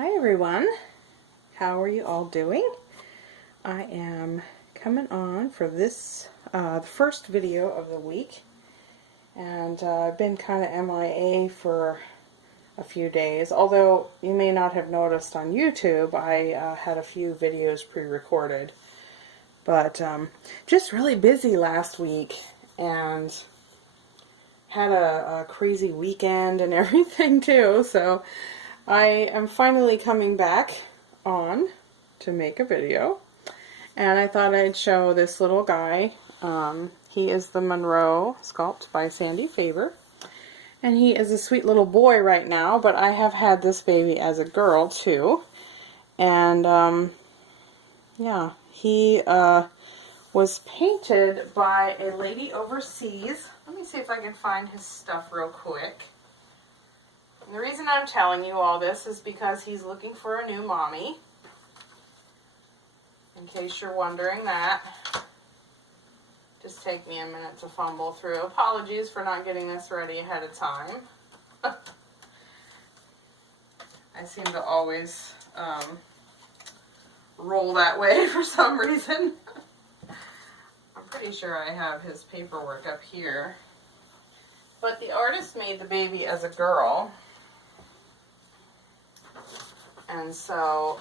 Hi everyone, how are you all doing? I am coming on for this, the first video of the week, and I've been kind of MIA for a few days, although you may not have noticed on YouTube I had a few videos pre-recorded, but just really busy last week and had a crazy weekend and everything too, so I am finally coming back on to make a video, and I thought I'd show this little guy. He is the Monroe Sculpt by Faber, and he is a sweet little boy right now, but I have had this baby as a girl too, and yeah, he was painted by a lady overseas. Let me see if I can find his stuff real quick. And the reason I'm telling you all this is because he's looking for a new mommy. In case you're wondering that. Just take me a minute to fumble through. Apologies for not getting this ready ahead of time. I seem to always roll that way for some reason. I'm pretty sure I have his paperwork up here. But the artist made the baby as a girl. And so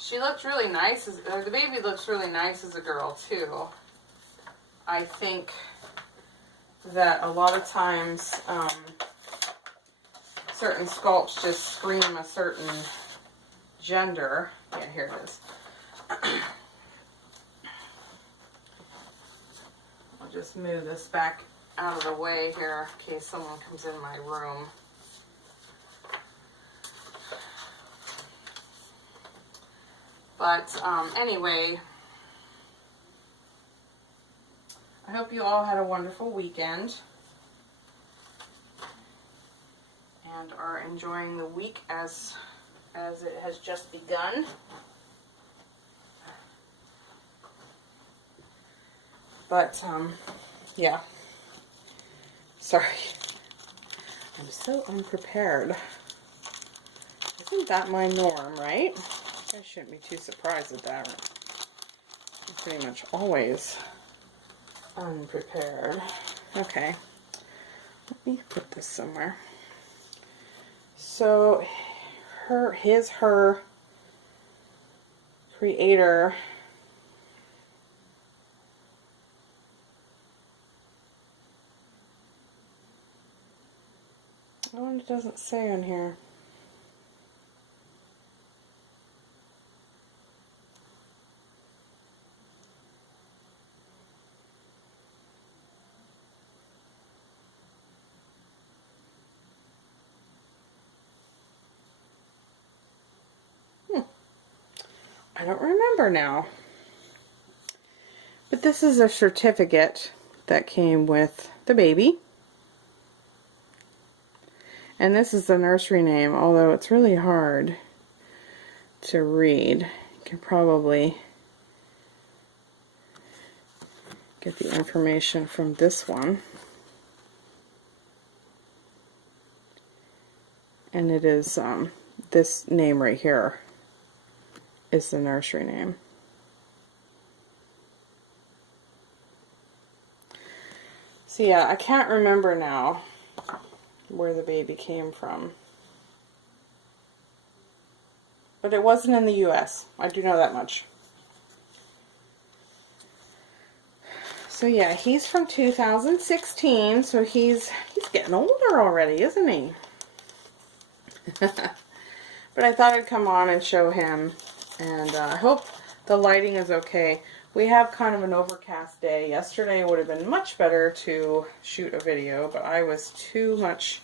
she looks really nice, the baby looks really nice as a girl too. I think that a lot of times certain sculpts just scream a certain gender. Yeah, here it is. I'll just move this back out of the way here in case someone comes in my room. But anyway, I hope you all had a wonderful weekend and are enjoying the week as it has just begun. But yeah, sorry, I'm so unprepared. Isn't that my norm, right? I shouldn't be too surprised at that. I'm pretty much always unprepared. Okay, let me put this somewhere. So, her creator oh, it doesn't say on here. I don't remember now. But this is a certificate that came with the baby. And this is the nursery name, although it's really hard to read. You can probably get the information from this one. And it is this name right here is the nursery name. So yeah, I can't remember now where the baby came from. But it wasn't in the US. I do know that much. So yeah, he's from 2016, so he's getting older already, isn't he? But I thought I'd come on and show him, and I hope the lighting is okay. We have kind of an overcast day. Yesterday would have been much better to shoot a video, but I was too much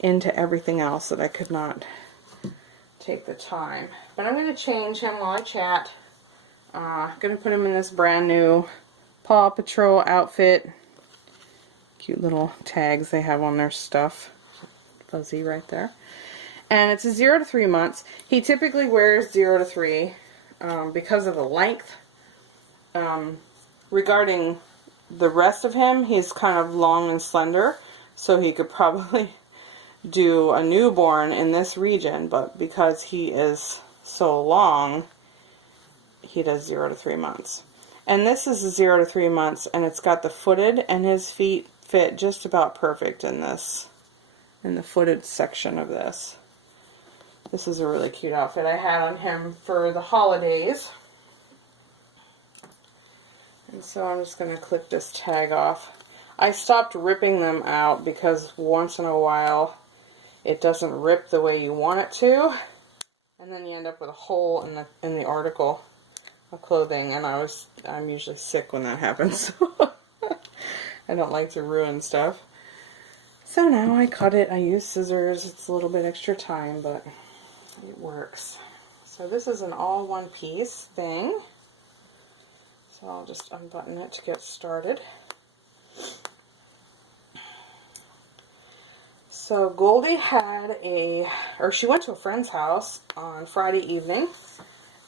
into everything else that I could not take the time. But I'm going to change him while I chat. I'm going to put him in this brand new Paw Patrol outfit. Cute little tags they have on their stuff. Fuzzy right there. And it's a 0 to 3 months. He typically wears 0 to 3 because of the length. Regarding the rest of him, he's kind of long and slender, so he could probably do a newborn in this region, but because he is so long, he does 0 to 3 months. And this is 0 to 3 months, and it's got the footed, and his feet fit just about perfect in this, in the footed section of this. This is a really cute outfit I had on him for the holidays. And so I'm just going to clip this tag off. I stopped ripping them out because once in a while it doesn't rip the way you want it to, and then you end up with a hole in the article of clothing, and I'm usually sick when that happens. I don't like to ruin stuff. So now I cut it. I use scissors. It's a little bit extra time, but it works. So this is an all one piece thing. So I'll just unbutton it to get started. So Goldie she went to a friend's house on Friday evening,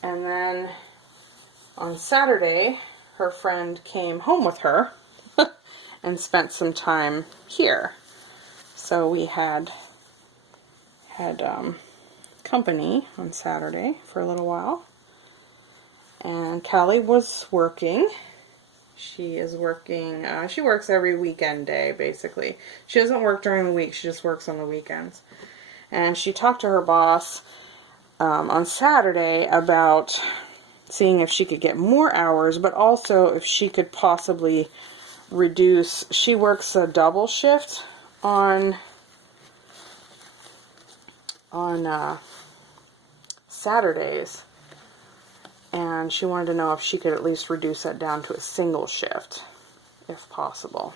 and then on Saturday her friend came home with her and spent some time here. So we had company on Saturday for a little while. And Callie was working. She is working, she works every weekend day, basically. She doesn't work during the week, she just works on the weekends. And she talked to her boss on Saturday about seeing if she could get more hours, but also if she could possibly reduce. She works a double shift on Saturdays. And she wanted to know if she could at least reduce that down to a single shift, if possible.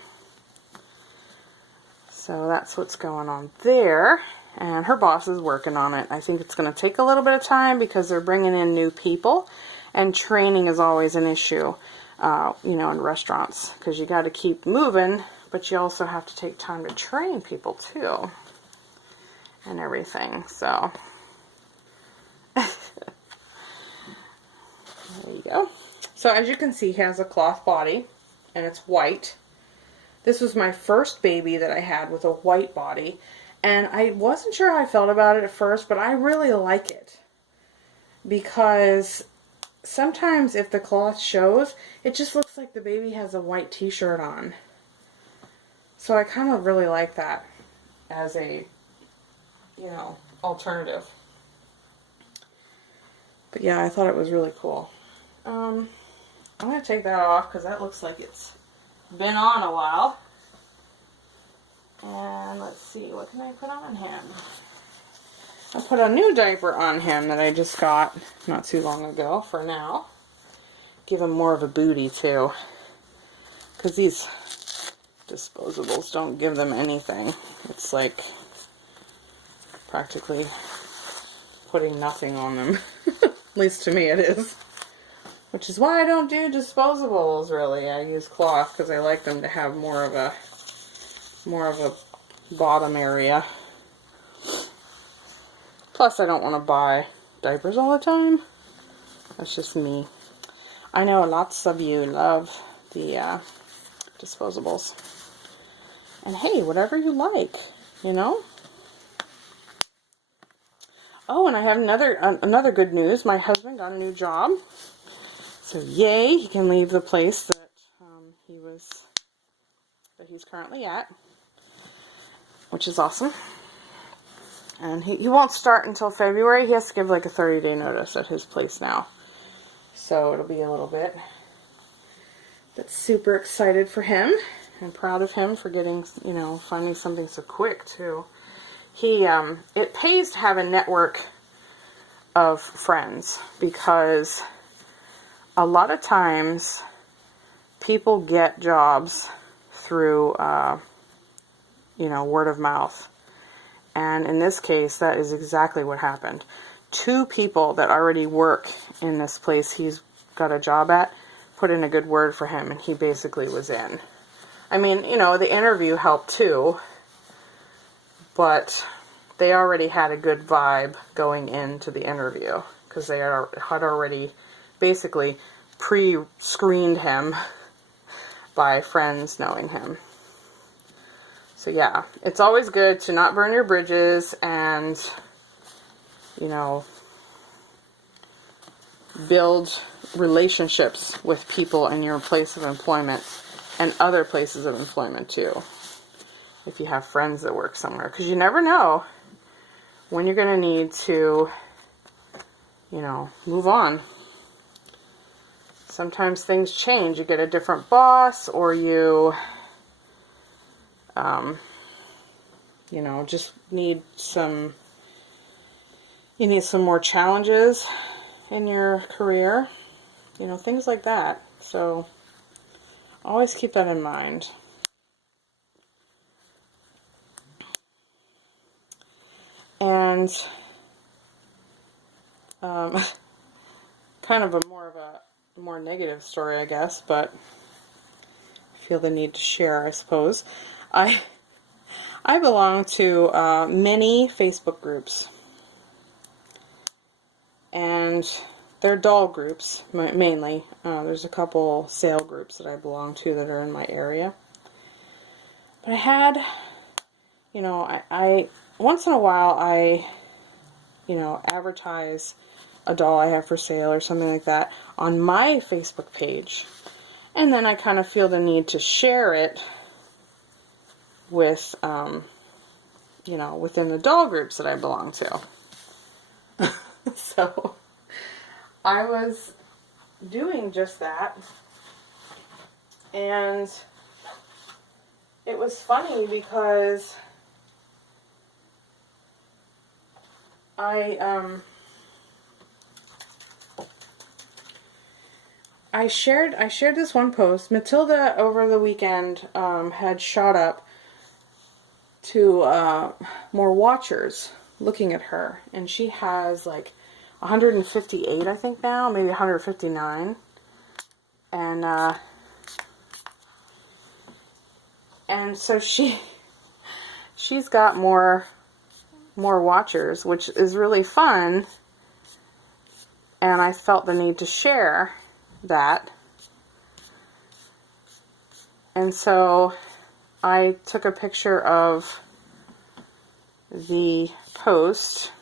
So that's what's going on there. And her boss is working on it. I think it's going to take a little bit of time because they're bringing in new people. And training is always an issue, you know, in restaurants. Because you got to keep moving, but you also have to take time to train people too. And everything, so... There you go. So as you can see, he has a cloth body, and it's white. This was my first baby that I had with a white body, and I wasn't sure how I felt about it at first, but I really like it. Because sometimes if the cloth shows, it just looks like the baby has a white t-shirt on. So I kind of really like that as a, you know, alternative. But yeah, I thought it was really cool. I'm going to take that off because that looks like it's been on a while. And let's see, what can I put on him? I put a new diaper on him that I just got not too long ago for now. Give him more of a booty too. Because these disposables don't give them anything. It's like practically putting nothing on them. At least to me it is. Which is why I don't do disposables, really. I use cloth because I like them to have more of a bottom area. Plus, I don't want to buy diapers all the time. That's just me. I know lots of you love the disposables. And hey, whatever you like, you know? Oh, and I have another good news. My husband got a new job. So yay, he can leave the place that he's currently at, which is awesome. And he won't start until February. He has to give like a 30-day notice at his place now. So it'll be a little bit. But super excited for him and proud of him for getting, you know, finding something so quick too. It pays to have a network of friends because a lot of times people get jobs through, you know, word of mouth. And in this case, that is exactly what happened. 2 people that already work in this place he's got a job at put in a good word for him, and he basically was in. I mean, you know, the interview helped too, but they already had a good vibe going into the interview because they had already basically pre-screened him by friends knowing him. So yeah, it's always good to not burn your bridges and, you know, build relationships with people in your place of employment and other places of employment too. If you have friends that work somewhere, because you never know when you're going to need to, you know, move on. Sometimes things change. You get a different boss, or you know, just need some, you need some more challenges in your career, you know, things like that. So always keep that in mind. And kind of a more negative story, I guess, but I feel the need to share, I suppose. I belong to many Facebook groups, and they're doll groups mainly. There's a couple sale groups that I belong to that are in my area. But I had, you know, I once in a while I, you know, advertise a doll I have for sale or something like that on my Facebook page, and then I kind of feel the need to share it with, you know, within the doll groups that I belong to. So I was doing just that, and it was funny because I shared this one post. Matilda over the weekend had shot up to more watchers looking at her, and she has like 158, I think now, maybe 159, and so she's got more watchers, which is really fun, and I felt the need to share that. And so I took a picture of the post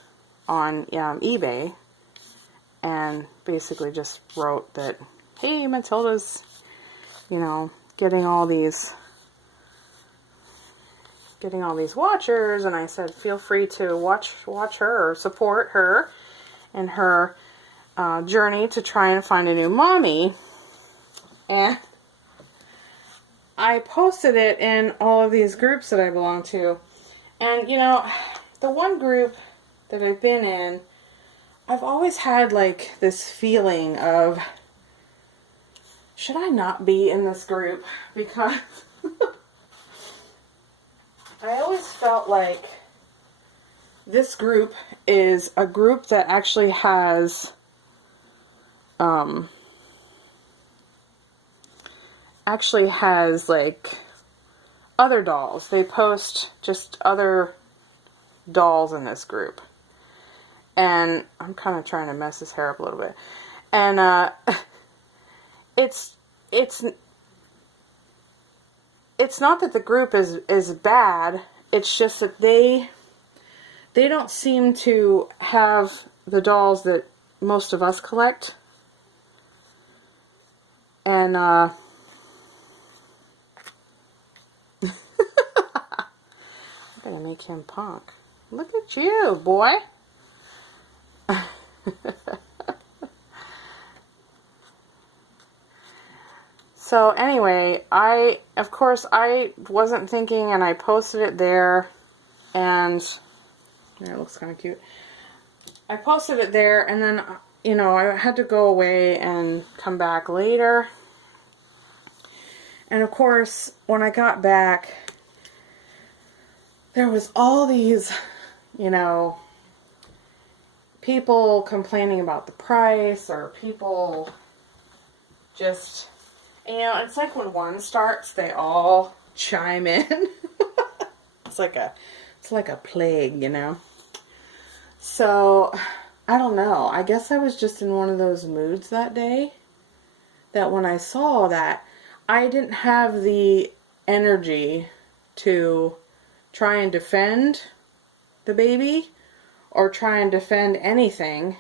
on eBay and basically just wrote that, hey, Matilda's, you know, getting all these watchers, and I said feel free to watch her or support her in her journey to try and find a new mommy. And I posted it in all of these groups that I belong to. And, you know, the one group that I've been in, I've always had like this feeling of, should I not be in this group? Because I always felt like this group is a group that actually has like other dolls. They post just other dolls in this group. And I'm kind of trying to mess his hair up a little bit. And it's not that the group is bad. It's just that they don't seem to have the dolls that most of us collect. And I'm gonna make him punk. Look at you, boy. So anyway, of course I wasn't thinking, and I posted it there, and it looks kind of cute. I posted it there, and then, you know, I had to go away and come back later. And of course, when I got back, there was all these, you know, people complaining about the price, or people just, you know, it's like when one starts, they all chime in. It's like a plague, you know. So, I don't know. I guess I was just in one of those moods that day, that when I saw that, I didn't have the energy to try and defend the baby or try and defend anything.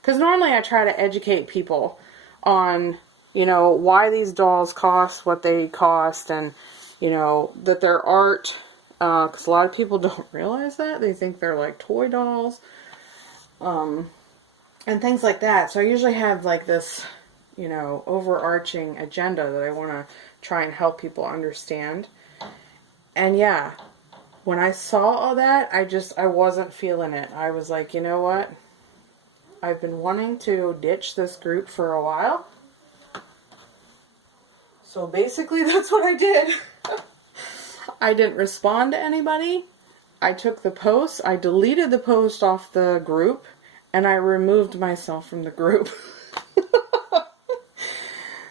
Because normally I try to educate people on, you know, why these dolls cost what they cost, and, you know, that they're art. Because a lot of people don't realize that. They think they're like toy dolls. And things like that. So I usually have like this, you know, overarching agenda that I want to try and help people understand. And yeah, when I saw all that, I wasn't feeling it. I was like, you know what? I've been wanting to ditch this group for a while. So basically that's what I did. I didn't respond to anybody. I took the post, I deleted the post off the group, and I removed myself from the group.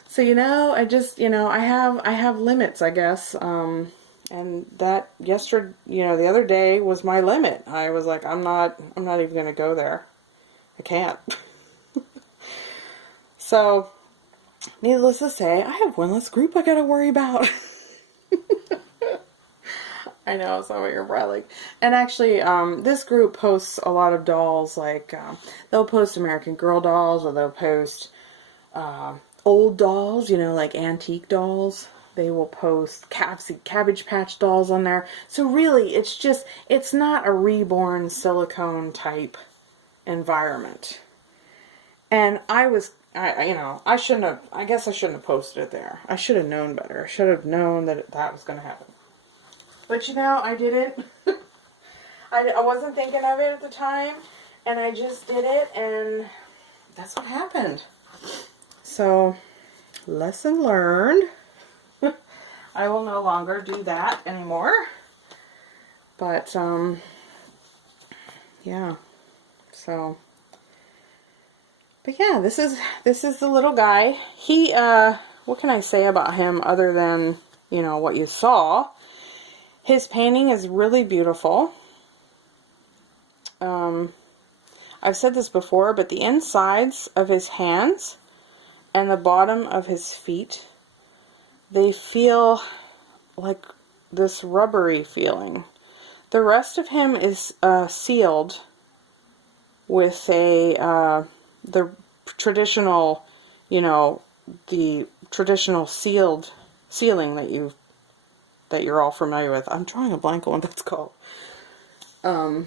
So, you know, I just, you know, I have limits, I guess. And that yesterday, you know, the other day was my limit. I was like, I'm not even going to go there. I can't. So, needless to say, I have one less group I got to worry about. I know, so you're probably like, and actually, this group posts a lot of dolls, like, they'll post American Girl dolls, or they'll post, old dolls, you know, like antique dolls. They will post Cabbage Patch dolls on there. So really, it's not a Reborn silicone type environment. And you know, I guess I shouldn't have posted it there. I should have known better. I should have known that that was going to happen. But you know, I didn't. I wasn't thinking of it at the time, and I just did it, and that's what happened. So, lesson learned. I will no longer do that anymore. But, yeah. So, but yeah, this is the little guy. He, what can I say about him other than, you know, what you saw? His painting is really beautiful. I've said this before, but the insides of his hands and the bottom of his feet, they feel like this rubbery feeling. The rest of him is sealed with the traditional, you know, the traditional sealing that you're all familiar with. I'm drawing a blank on what that's called. The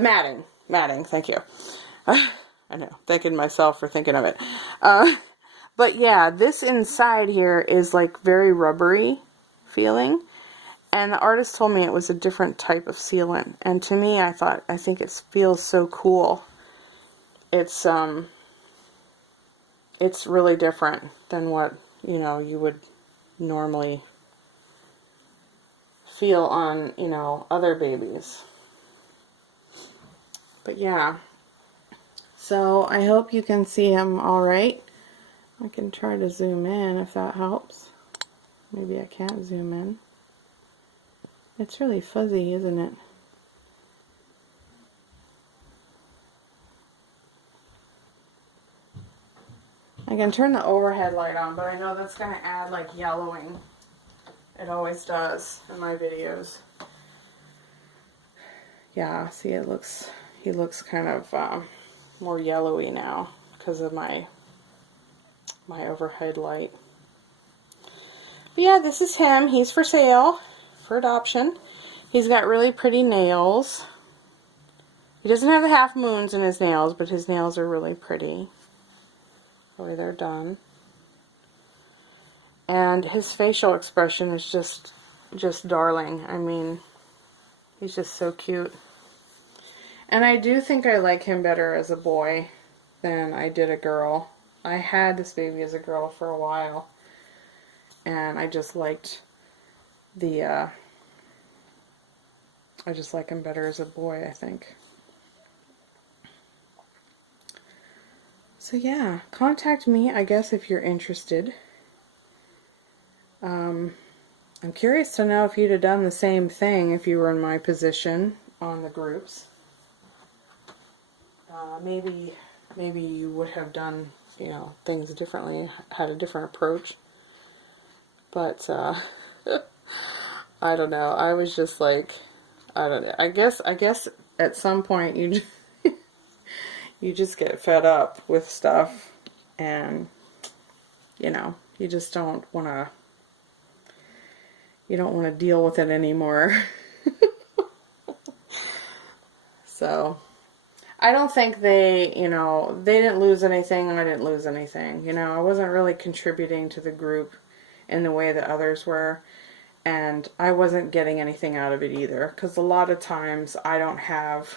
matting, thank you. I know, thanking myself for thinking of it. But yeah, this inside here is like very rubbery feeling. And the artist told me it was a different type of sealant. And to me, I think it feels so cool. It's really different than what, you know, you would normally feel on, you know, other babies. But yeah. So I hope you can see him all right. I can try to zoom in if that helps. Maybe I can't zoom in. It's really fuzzy, isn't it? I can turn the overhead light on, but I know that's going to add like yellowing. It always does in my videos. Yeah, see, he looks kind of more yellowy now because of my overhead light. But yeah, this is him. He's for sale, for adoption. He's got really pretty nails. He doesn't have the half moons in his nails, but his nails are really pretty the way they're done. And his facial expression is just darling. I mean, he's just so cute. And I do think I like him better as a boy than I did a girl. I had this baby as a girl for a while, and I just liked I just like him better as a boy, I think. So yeah, contact me, I guess, if you're interested. I'm curious to know if you'd have done the same thing if you were in my position on the groups. Maybe you would have done, you know, things differently, had a different approach. But I don't know. I was just like, I don't know. I guess at some point you just get fed up with stuff, and you know, you just don't want to deal with it anymore. So I don't think they didn't lose anything, and I didn't lose anything. I wasn't really contributing to the group in the way that others were, and I wasn't getting anything out of it either, because a lot of times I don't have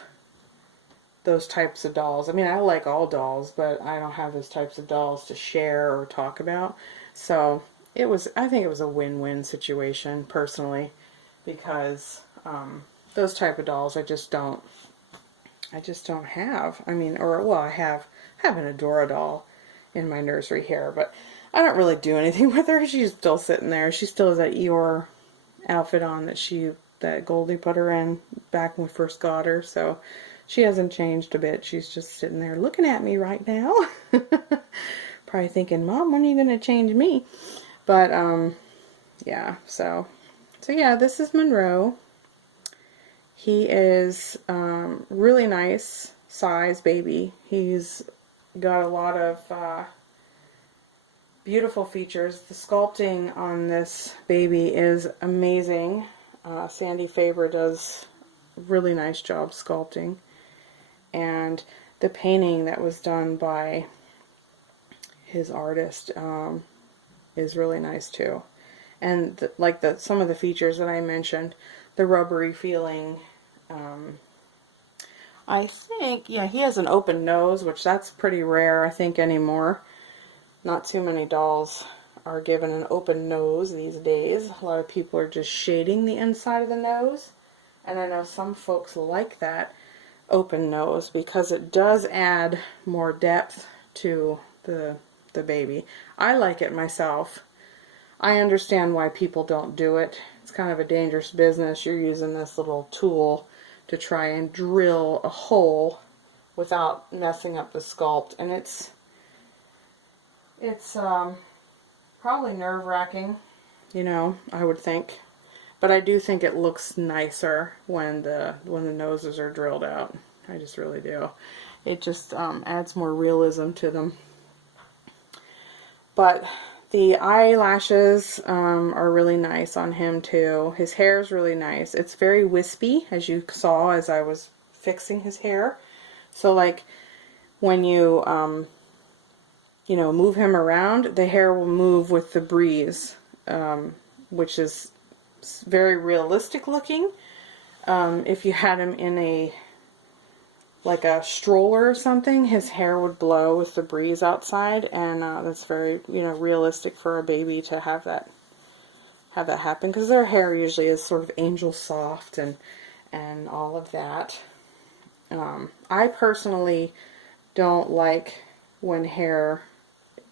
those types of dolls. I mean, I like all dolls, but I don't have those types of dolls to share or talk about. So I think it was a win-win situation personally, because those type of dolls I just don't have. I mean, I have an Adora doll in my nursery here, but I don't really do anything with her. She's still sitting there. She still has that Eeyore outfit on that Goldie put her in back when we first got her, so she hasn't changed a bit. She's just sitting there looking at me right now. Probably thinking, Mom, when are you going to change me? But, yeah, so yeah, this is Monroe. He is really nice size baby. He's got a lot of beautiful features. The sculpting on this baby is amazing. Sandy Faber does a really nice job sculpting. And the painting that was done by his artist is really nice too. And some of the features that I mentioned, the rubbery feeling. I think, yeah, he has an open nose, which that's pretty rare, I think, anymore. Not too many dolls are given an open nose these days. A lot of people are just shading the inside of the nose. And I know some folks like that open nose because it does add more depth to the baby. I like it myself. I understand why people don't do it. It's kind of a dangerous business. You're using this little tool to try and drill a hole without messing up the sculpt, and it's probably nerve-wracking, I would think. But I do think it looks nicer when the noses are drilled out. I just really do. It just adds more realism to them. But the eyelashes are really nice on him too. His hair is really nice. It's very wispy, as you saw as I was fixing his hair. So like when you move him around, the hair will move with the breeze, which is very realistic looking. If you had him in a stroller or something, his hair would blow with the breeze outside, and that's very realistic for a baby to have that happen, because their hair usually is sort of angel soft and all of that. I personally don't like when hair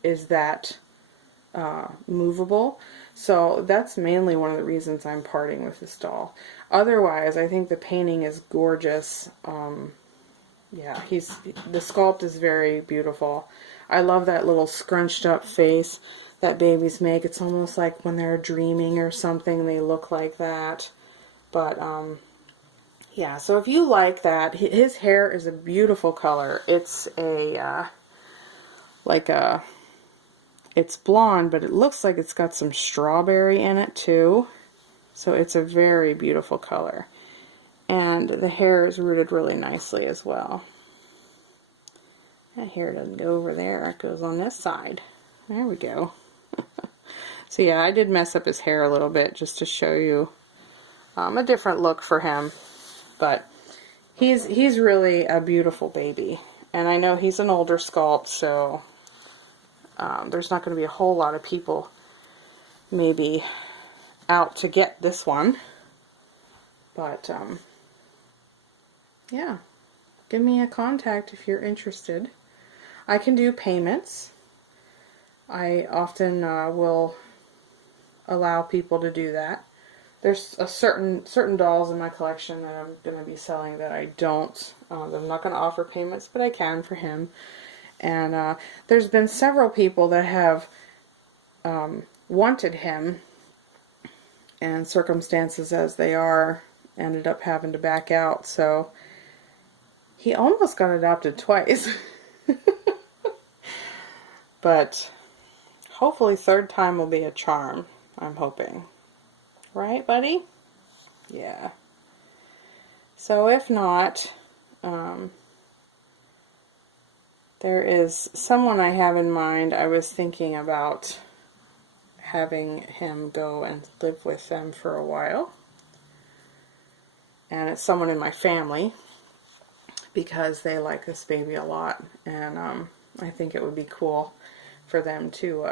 is that movable, so that's mainly one of the reasons I'm parting with this doll. Otherwise, I think the painting is gorgeous. Yeah, the sculpt is very beautiful. I love that little scrunched up face that babies make. It's almost like when they're dreaming or something, they look like that. But yeah, so if you like that, his hair is a beautiful color. It's it's blonde, but it looks like it's got some strawberry in it too. So it's a very beautiful color. And the hair is rooted really nicely as well. That hair doesn't go over there, it goes on this side. There we go. So yeah, I did mess up his hair a little bit just to show you a different look for him. But he's really a beautiful baby. And I know he's an older sculpt, so there's not going to be a whole lot of people maybe out to get this one. But yeah, give me a contact if you're interested. I can do payments. I often will allow people to do that. There's a certain dolls in my collection that I'm going to be selling that I don't. I'm not going to offer payments, but I can for him. And there's been several people that have wanted him, and circumstances as they are, ended up having to back out. So he almost got adopted twice. But hopefully third time will be a charm, I'm hoping. Right, buddy? Yeah. So if not, there is someone I have in mind. I was thinking about having him go and live with them for a while. And it's someone in my family because they like this baby a lot. And I think it would be cool for them to,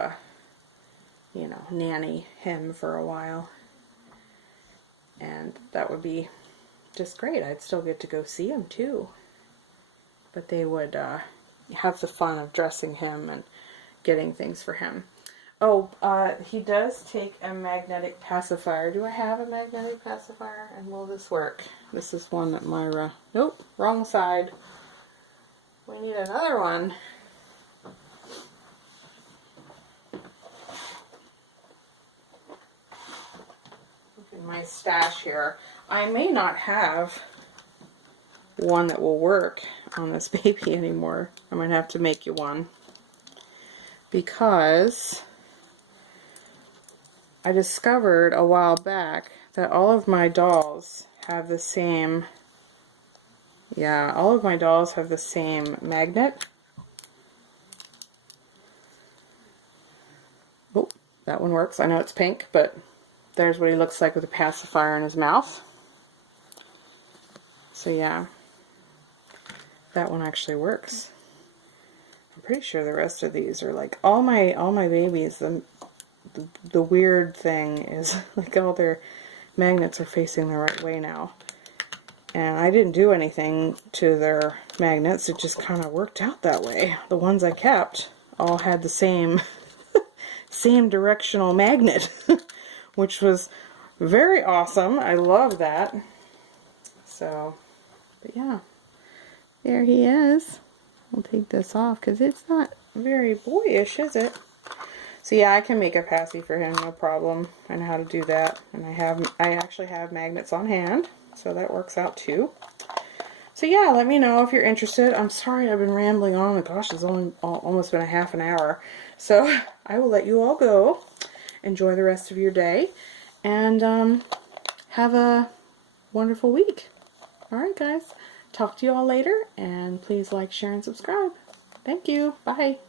you know, nanny him for a while. And that would be just great. I'd still get to go see him too. But they would have the fun of dressing him and getting things for him. Oh, he does take a magnetic pacifier. Do I have a magnetic pacifier? And will this work? This is one that Myra... Nope, wrong side. We need another one. Look at my stash here. I may not have one that will work on this baby anymore. I might have to make you one. Because I discovered a while back that all of my dolls have the same, all of my dolls have the same magnet. Oh, that one works. I know it's pink, but there's what he looks like with a pacifier in his mouth. So yeah, that one actually works. I'm pretty sure the rest of these are like, all my babies, the weird thing is like all their magnets are facing the right way now. And I didn't do anything to their magnets, it just kind of worked out that way. The ones I kept all had the same same directional magnet, which was very awesome. I love that. So, but yeah, there he is. I'll take this off because it's not very boyish, is it? So yeah, I can make a passy for him, no problem. I know how to do that, and I actually have magnets on hand, so that works out too. So yeah, let me know if you're interested. I'm sorry I've been rambling on. Gosh, it's only almost been a half an hour. So I will let you all go. Enjoy the rest of your day, and have a wonderful week. All right, guys. Talk to you all later, and please like, share, and subscribe. Thank you. Bye.